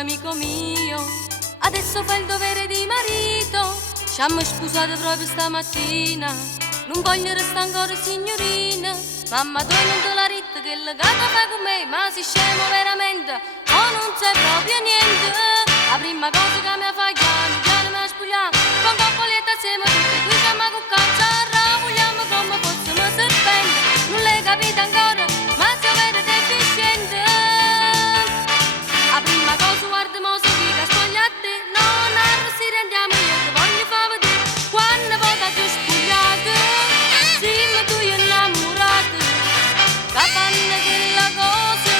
amico mio, adesso fa il dovere di marito. Ci hanno sposato proprio stamattina, non voglio restare ancora signorina. Mamma tu non te la ritta che la gata fa con me, ma si scemo veramente, o non c'è proprio niente. La prima cosa che mi fa chiaro mi ha spogliato, con coppolietta assieme tutti e due siamo con cacciarra, vogliamo come fossimo serpenti, non le capite ancora, ma se avete deficiente. La prima cosa guarda mo se dica spoglia a te, non si rendiamo io ti voglio far vedere, quando volta ti ho spogliato, siamo tu innamorati, capanna che la cosa,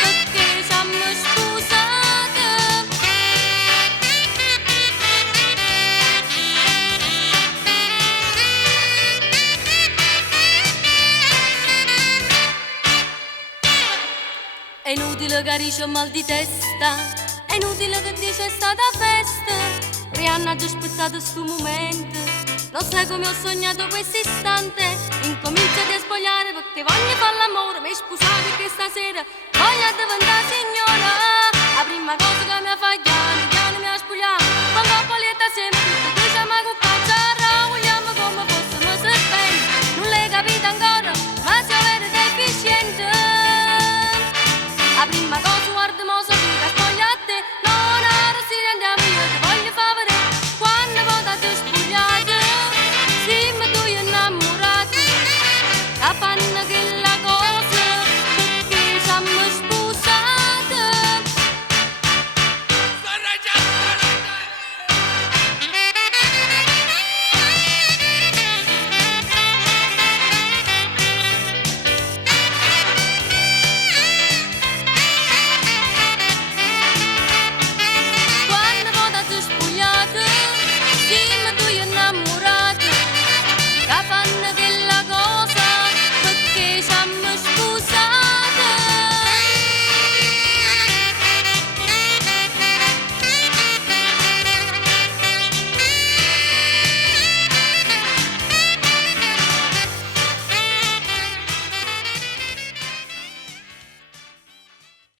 perché siamo sposati. È inutile che dice mal di testa, è inutile che dice è stata festa. Rihanna ha già aspettato sto momento, non sai come ho sognato questo istante. Incominciati a spogliare perché voglio fare l'amore, mi scusate che stasera voglio diventare signora. La prima cosa che mi ha